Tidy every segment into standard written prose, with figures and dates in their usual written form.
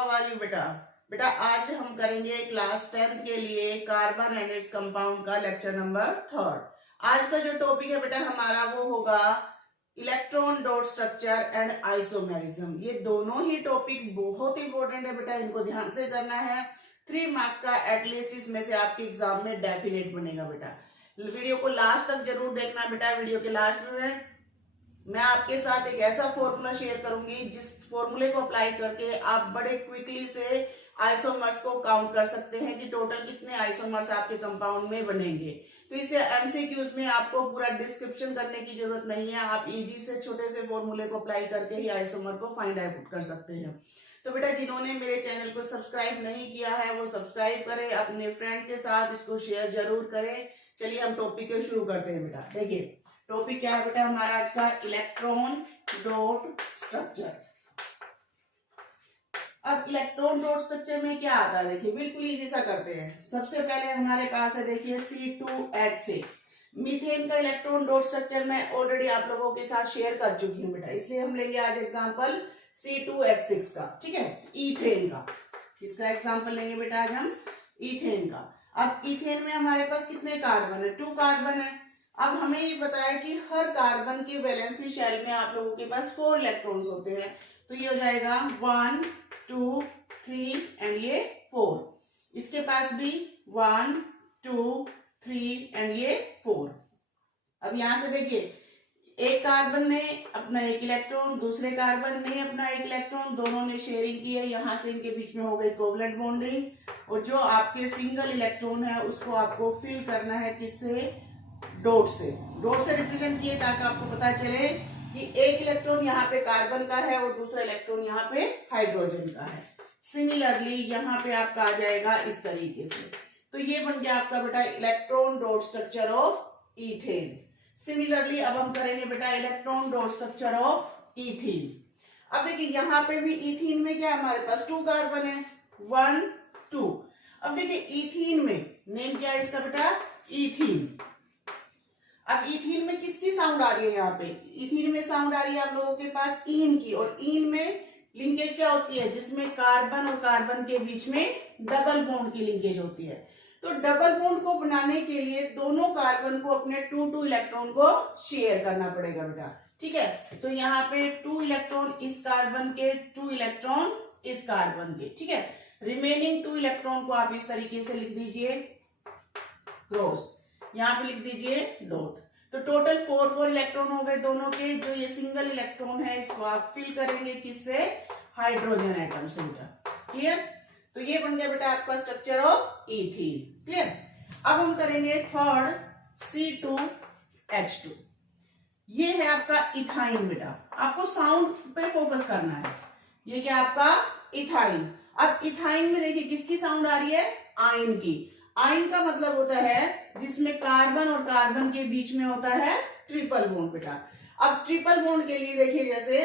How are you बेटा? बेटा आज हम करेंगे क्लास 10th के लिए कार्बन एंड इट्स कंपाउंड का लेक्चर नंबर 3rd। आज का जो टॉपिक है बेटा हमारा वो होगा electron dot structure and isomerism. ये दोनों ही टॉपिक बहुत इंपॉर्टेंट है बेटा, इनको ध्यान से करना है। 3 मार्क का एटलीस्ट इसमें से आपके एग्जाम में डेफिनेट बनेगा बेटा। वीडियो को लास्ट तक जरूर देखना बेटा। वीडियो के लास्ट में मैं आपके साथ एक ऐसा फॉर्मूला शेयर करूंगी जिस फॉर्मूले को अप्लाई करके आप बड़े क्विकली से आइसोमर्स को काउंट कर सकते हैं कि टोटल कितने आइसोमर्स आपके कंपाउंड में बनेंगे। तो इसे एमसीक्यूज में आपको पूरा डिस्क्रिप्शन करने की जरूरत नहीं है, आप इजी से छोटे से फॉर्मूले को अप्लाई करके ही आइसोमर को फाइंड आउट कर सकते हैं। तो बेटा जिन्होंने मेरे चैनल को सब्सक्राइब नहीं किया है वो सब्सक्राइब करें, अपने फ्रेंड के साथ इसको शेयर जरूर करें। चलिए हम टॉपिक को शुरू करते हैं बेटा। देखिए टॉपिक क्या है बेटा हमारा आज का, इलेक्ट्रॉन डॉट स्ट्रक्चर। अब इलेक्ट्रॉन डॉट स्ट्रक्चर में क्या आता है, देखिए बिल्कुल इजी सा करते हैं। सबसे पहले हमारे पास है देखिए C2H6 मीथेन का इलेक्ट्रॉन डॉट स्ट्रक्चर मैं ऑलरेडी आप लोगों के साथ शेयर कर चुकी हूँ बेटा, इसलिए हम लेंगे आज एग्जांपल C2H6 का, ठीक है, इथेन का। किसका एग्जांपल लेंगे बेटा आज हम? इथेन का। अब इथेन में हमारे पास कितने कार्बन है? 2 कार्बन है। अब हमें ये बताया कि हर कार्बन के वैलेंसी शेल में आप लोगों के पास 4 इलेक्ट्रॉन्स होते हैं, तो ये हो जाएगा 1 2 3 एंड ये 4। इसके पास भी 1 2 3 एंड ये 4। अब यहां से देखिए एक कार्बन ने अपना एक इलेक्ट्रॉन, दूसरे कार्बन ने अपना एक इलेक्ट्रॉन, दोनों ने शेयरिंग की है। यहां से इनके बीच में हो गई कोवलेंट बॉन्डिंग। और जो आपके सिंगल इलेक्ट्रॉन है उसको आपको फिल करना है किससे? डॉट से। डॉट से रिप्रेजेंट किए ताकि आपको पता चले कि एक इलेक्ट्रॉन यहाँ पे कार्बन का है और दूसरा इलेक्ट्रॉन यहाँ पे हाइड्रोजन का है। सिमिलरली यहाँ पे आपका आ जाएगा इस तरीके से। तो ये बन गया आपका बेटा electron dot structure of ethane. Similarly अब हम करेंगे बेटा electron dot structure of ethene. अब देखिए यहाँ पे भी इथीन में क्या हमारे पास 2 कार्बन है, 1 2। अब देखिए इथीन में नेम क्या है इसका बेटा? इथीन। अब इथीन में किसकी साउंड आ रही है? यहाँ पे इथीन में साउंड आ रही है आप लोगों के पास ईन की। और ईन में लिंकेज क्या होती है? जिसमें कार्बन और कार्बन के बीच में डबल बॉन्ड की लिंकेज होती है। तो डबल बॉन्ड को बनाने के लिए दोनों कार्बन को अपने 2 इलेक्ट्रॉन को शेयर करना पड़ेगा बेटा, ठीक है। तो यहाँ पे 2 इलेक्ट्रॉन इस कार्बन के, 2 इलेक्ट्रॉन इस कार्बन के, ठीक है। रिमेनिंग 2 इलेक्ट्रॉन को आप इस तरीके से लिख दीजिए क्रॉस, यहाँ पे लिख दीजिए डॉट। तो टोटल 4 इलेक्ट्रॉन हो गए दोनों के। जो ये सिंगल इलेक्ट्रॉन है इसको आप फिल करेंगे किससे? हाइड्रोजन एटम से बेटा, क्लियर। तो ये बन गया बेटा आपका स्ट्रक्चर ऑफ इथीन, क्लियर। अब हम करेंगे 3rd C2H2। ये है आपका इथाइन बेटा, आपको साउंड पे फोकस करना है। ये क्या आपका? इथाइन। अब इथाइन में देखिए किसकी साउंड आ रही है? आयन की। आयन का मतलब होता है जिसमें कार्बन और कार्बन के बीच में होता है ट्रिपल बॉन्ड बेटा। अब ट्रिपल बॉन्ड के लिए देखिए जैसे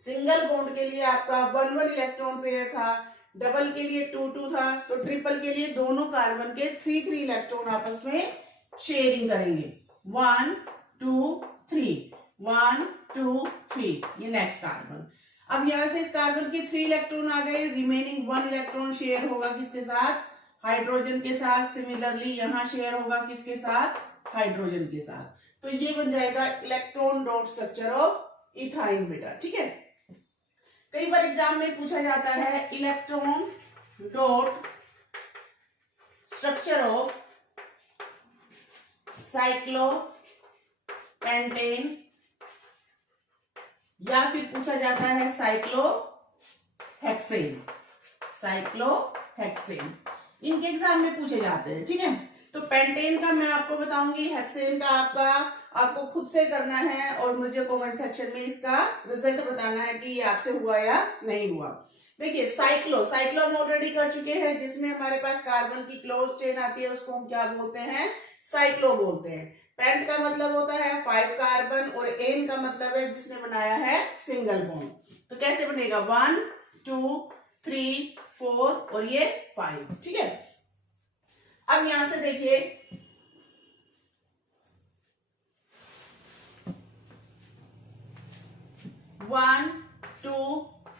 सिंगल बॉन्ड के लिए आपका 1 इलेक्ट्रॉन पेयर था, डबल के लिए 2 था, तो ट्रिपल के लिए दोनों कार्बन के 3 इलेक्ट्रॉन आपस में शेयरिंग करेंगे। 1 2 3 1 2 3, ये नेक्स्ट कार्बन। अब यहां से इस कार्बन के 3 इलेक्ट्रॉन आ गए, रिमेनिंग 1 इलेक्ट्रॉन शेयर होगा किसके साथ? हाइड्रोजन के साथ। सिमिलरली यहां शेयर होगा किसके साथ? हाइड्रोजन के साथ। तो ये बन जाएगा electron dot structure of ethyne बेटा, ठीक है। कई बार एग्जाम में पूछा जाता है electron dot structure of cyclopentane या फिर पूछा जाता है साइक्लोहेक्सेन। साइक्लोहेक्सेन इनके एग्जाम में पूछे जाते हैं, ठीक है। तो पेंटेन का मैं आपको बताऊंगी, हेक्सेन का आपको खुद से करना है और मुझे कमेंट सेक्शन में इसका रिजल्ट बताना है कि ये आपसे हुआ या नहीं हुआ। देखिए साइक्लो हम ऑलरेडी कर चुके हैं, जिसमें हमारे पास कार्बन की क्लोज चेन आती है उसको हम क्या बोलते हैं? साइक्लो बोलते हैं। पेंट का मतलब होता है 5 कार्बन और एन का मतलब है जिसने बनाया है सिंगल बॉन्ड। तो कैसे बनेगा? 1 2 3 4 और ये 5, ठीक है। अब यहां से देखिए 1 2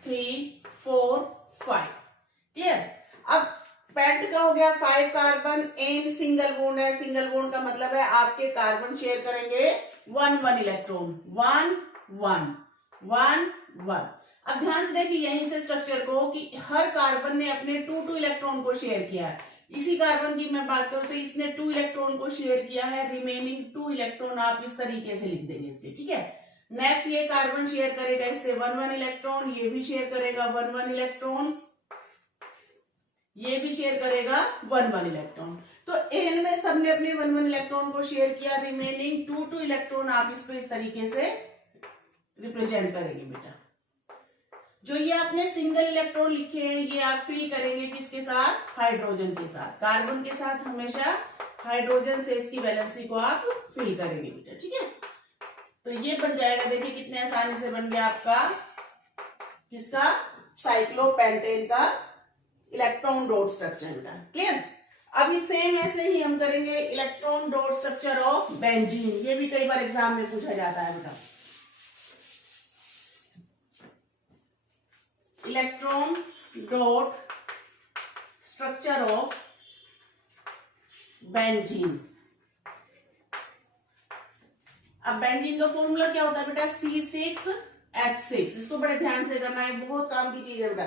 3 4 5। क्लियर। अब पेंट का हो गया 5 कार्बन, एन सिंगल बॉन्ड है, सिंगल बॉन्ड का मतलब है आपके कार्बन शेयर करेंगे 1 इलेक्ट्रॉन, 1 1 1 1। अब ध्यान से देखिए यहीं से स्ट्रक्चर को कि हर कार्बन ने अपने 2 इलेक्ट्रॉन को शेयर किया है। इसी कार्बन की मैं बात करूं तो इसने 2 इलेक्ट्रॉन को शेयर किया है, रिमेनिंग 2 इलेक्ट्रॉन आप इस तरीके से लिख देंगे इसके, ठीक है। नेक्स्ट ये कार्बन शेयर करेगा इससे 1 इलेक्ट्रॉन, ये भी शेयर करेगा 1 इलेक्ट्रॉन, ये भी शेयर करेगा 1 इलेक्ट्रॉन। तो एन में सबने अपने 1 इलेक्ट्रॉन को शेयर किया, रिमेनिंग 2 इलेक्ट्रॉन आप इस पे इस तरीके से रिप्रेजेंट करेंगे बेटा। जो ये आपने सिंगल इलेक्ट्रॉन लिखे हैं ये आप फिल करेंगे किसके साथ, हाइड्रोजन के साथ। कार्बन के साथ हमेशा हाइड्रोजन से इसकी वैलेंसी को आप फिल करेंगे बेटा, ठीक है। तो ये बन जाएगा, देखिए कितने आसानी से बन गया आपका किसका, साइक्लोपेंटेन का इलेक्ट्रॉन डॉट स्ट्रक्चर बेटा। क्लियर। अभी सेम ऐसे ही हम करेंगे electron dot structure of benzene, ये भी कई बार एग्जाम में पूछा जाता है बेटा। Electron dot structure of benzene. अब बेंजीन का फॉर्मूला क्या होता है बेटा, C6H6। इसको बड़े ध्यान से करना है, बहुत काम की चीज है बेटा।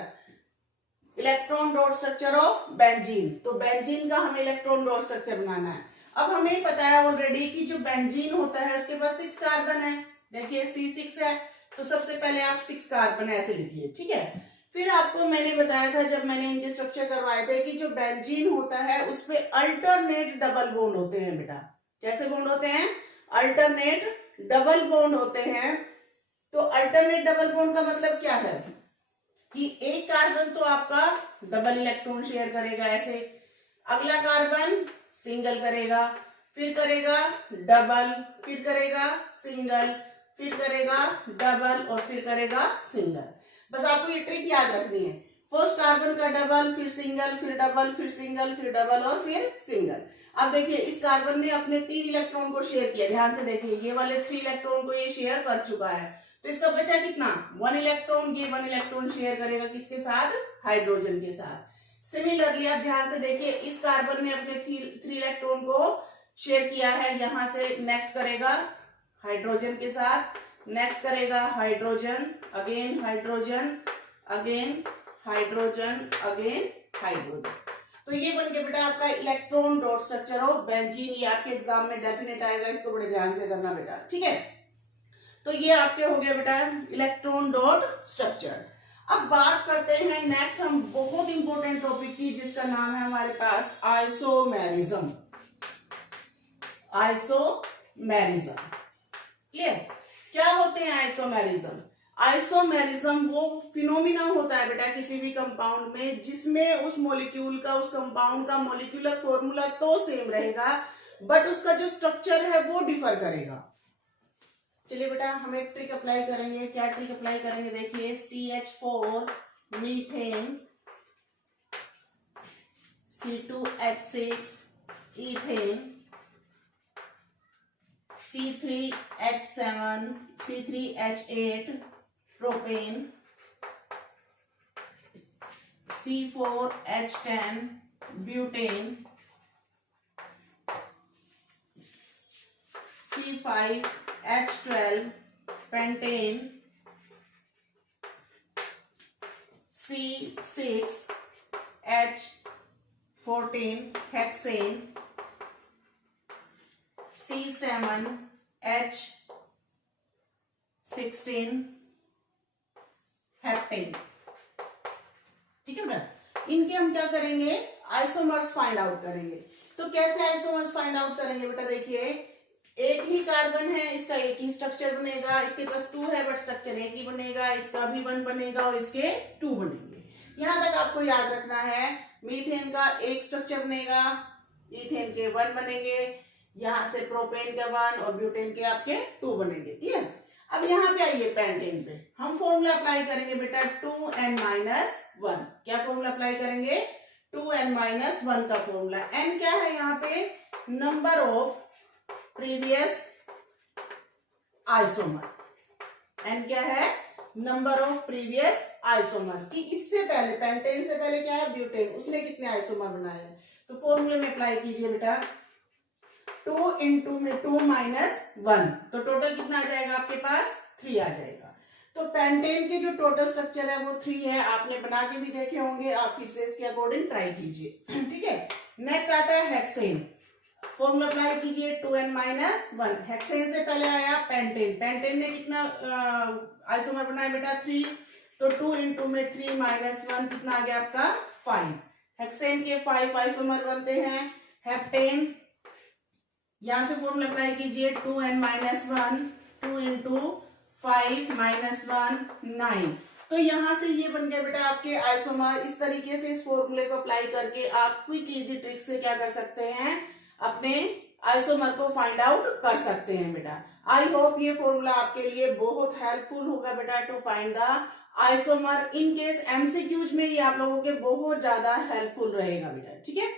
Electron dot structure of benzene, तो बेंजीन का हमें इलेक्ट्रॉन डॉट स्ट्रक्चर बनाना है। अब हमें पता है ऑलरेडी कि जो बेंजीन होता है उसके पास 6 कार्बन है, देखिए C6 है, तो सबसे पहले आप 6 कार्बन ऐसे लिखिए, ठीक है। फिर आपको मैंने बताया था जब मैंने इनके स्ट्रक्चर करवाए थे कि जो बेंजीन होता है उस पे अल्टरनेट डबल बॉन्ड होते हैं बेटा। कैसे बॉन्ड होते हैं, अल्टरनेट डबल बॉन्ड होते हैं। तो अल्टरनेट डबल बॉन्ड का मतलब क्या है कि एक कार्बन तो आपका डबल इलेक्ट्रॉन शेयर करेगा ऐसे, अगला कार्बन सिंगल करेगा, फिर करेगा डबल, फिर करेगा सिंगल, फिर करेगा डबल और फिर करेगा सिंगल। बस आपको ये ट्रिक याद रखनी है, फर्स्ट कार्बन का डबल, फिर सिंगल, फिर डबल, फिर सिंगल, फिर डबल और फिर सिंगल। अब देखिए इस कार्बन ने अपने 3 इलेक्ट्रॉन को शेयर किया, ध्यान से देखिए ये वाले 3 इलेक्ट्रॉन को ये शेयर कर चुका है, तो इसका बचा कितना 1 इलेक्ट्रॉन। ये 1 इलेक्ट्रॉन शेयर करेगा किसके साथ, हाइड्रोजन के साथ। सिमिलरली आप ध्यान से देखिए इस कार्बन ने अपने 3 इलेक्ट्रॉन को शेयर किया है, यहां से नेक्स्ट करेगा हाइड्रोजन के साथ, नेक्स्ट करेगा hydrogen, again hydrogen, again hydrogen, again hydrogen. तो ये बन गया बेटा आपका electron dot structure of benzene. ये आपके एग्जाम में डेफिनेट आएगा, इसको बड़े ध्यान से करना बेटा, ठीक है। तो ये आपके हो गया बेटा इलेक्ट्रॉन डॉट स्ट्रक्चर। अब बात करते हैं नेक्स्ट हम बहुत इंपॉर्टेंट टॉपिक की, जिसका नाम है हमारे पास आइसोमेरिज्म। Isomerism clear. क्या होते हैं आइसोमेरिज्म? आइसोमेरिज्म वो फिनोमिना होता है बेटा किसी भी कंपाउंड में जिसमें उस मॉलिक्यूल का, उस कंपाउंड का मॉलिक्यूलर फॉर्मूला तो सेम रहेगा बट उसका जो स्ट्रक्चर है वो डिफर करेगा। चलिए बेटा हम एक ट्रिक अप्लाई करेंगे। क्या ट्रिक अप्लाई करेंगे, देखिए CH4 methane, C2H6 ethane, C3H7 C3H8 propane, C4H10 butane, C5H12 pentane, C6H14 hexane, C7H16 heptane. ठीक है बेटा, इनके हम क्या करेंगे, आइसोमर्स फाइंड आउट करेंगे। तो कैसे आइसोमर्स फाइंड आउट करेंगे बेटा, देखिए एक ही कार्बन है, इसका एक ही स्ट्रक्चर बनेगा, इसके पास 2 है बट स्ट्रक्चर एक ही बनेगा, इसका भी 1 बनेगा और इसके 2 बनेंगे। यहां तक आपको याद रखना है। मीथेन का एक स्ट्रक्चर बनेगा, इथेन के 1 बनेंगे, यहां से प्रोपेन के 1 और ब्यूटेन के आपके 2 बनेंगे। ठीक है, अब यहाँ पे आइए पेंटेन पे, हम फॉर्मूला अप्लाई करेंगे बेटा 2n-1। क्या फॉर्मूला अप्लाई करेंगे, 2n-1 का फॉर्मूला। n क्या है यहाँ पे, number of previous isomer. n क्या है, नंबर ऑफ प्रीवियस आइसोमर, कि इससे पहले पेंटेन से पहले क्या है ब्यूटेन, उसने कितने आइसोमर बनाए हैं। तो फॉर्मूले में अप्लाई कीजिए बेटा, 2 इंटू में 2 माइनस 1, तो टोटल कितना आ जाएगा आपके पास 3 आ जाएगा। तो पेंटेन के जो टोटल स्ट्रक्चर है वो 3 है, आपने बना के भी देखे होंगे, आप फिर से इसके अकॉर्डिंग ट्राई कीजिए। ठीक है, नेक्स्ट आता है हेक्सेन, फॉर्मूला अप्लाई कीजिए 2n-1। हेक्सेन से पहले आया पेंटेन, पेंटेन ने कितना आइसोमर बनाया बेटा 3, तो 2 इंटू में 3 माइनस 1 कितना आ गया आपका 5। हेक्सेन के 5 आइसोमर बनते हैं। हेप्टेन, यहां से फॉर्मूला अप्लाई कीजिए 2n-1, 2 इंटू 5 माइनस 1 9। तो यहां से ये बन गया बेटा आपके आइसोमर। इस तरीके से इस फॉर्मूले को अप्लाई करके आप क्विक इजी ट्रिक से क्या कर सकते हैं, अपने आइसोमर को फाइंड आउट कर सकते हैं बेटा। आई होप ये फॉर्मूला आपके लिए बहुत हेल्पफुल होगा बेटा to find the isomer. In case MCQs में ये आप लोगों के बहुत ज्यादा हेल्पफुल रहेगा बेटा। ठीक है।